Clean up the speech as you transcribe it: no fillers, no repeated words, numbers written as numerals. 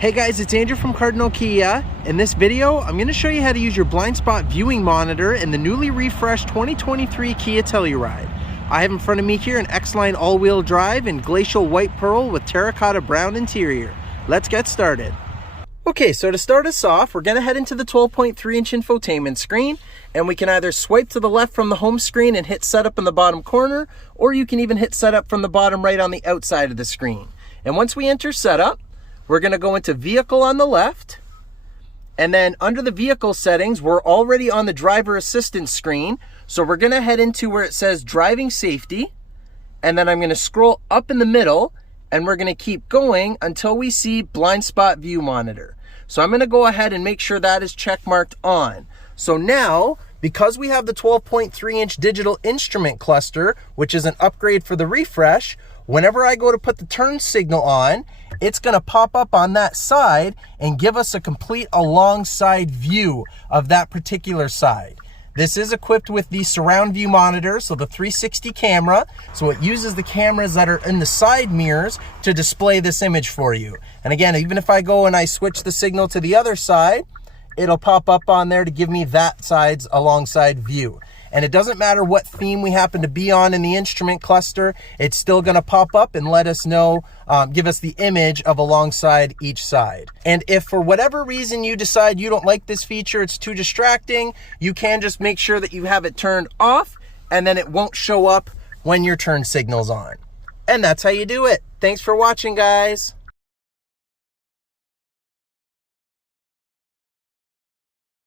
Hey guys, it's Andrew from Cardinal Kia. In this video, I'm going to show you how to use your blind spot viewing monitor in the newly refreshed 2023 Kia Telluride. I have in front of me here an X-Line all-wheel drive in glacial white pearl with terracotta brown interior. Let's get started. Okay, so to start us off, we're going to head into the 12.3-inch infotainment screen, and we can either swipe to the left from the home screen and hit setup in the bottom corner, or you can even hit setup from the bottom right on the outside of the screen. And once we enter setup, we're going to go into vehicle on the left, and then under the vehicle settings, we're already on the driver assistance screen. So we're going to head into where it says driving safety, and then I'm going to scroll up in the middle, and we're going to keep going until we see blind spot view monitor. So I'm going to go ahead and make sure that is check marked on. So now, because we have the 12.3-inch digital instrument cluster, which is an upgrade for the refresh, whenever I go to put the turn signal on, it's going to pop up on that side and give us a complete alongside view of that particular side. This is equipped with the surround view monitor, so the 360 camera. So it uses the cameras that are in the side mirrors to display this image for you. And again, even if I go and I switch the signal to the other side, it'll pop up on there to give me that side's alongside view. And it doesn't matter what theme we happen to be on in the instrument cluster, it's still going to pop up and let us know, give us the image of alongside each side. And if for whatever reason you decide you don't like this feature, it's too distracting, you can just make sure that you have it turned off, and then it won't show up when your turn signal's on. And that's how you do it. Thanks for watching, guys.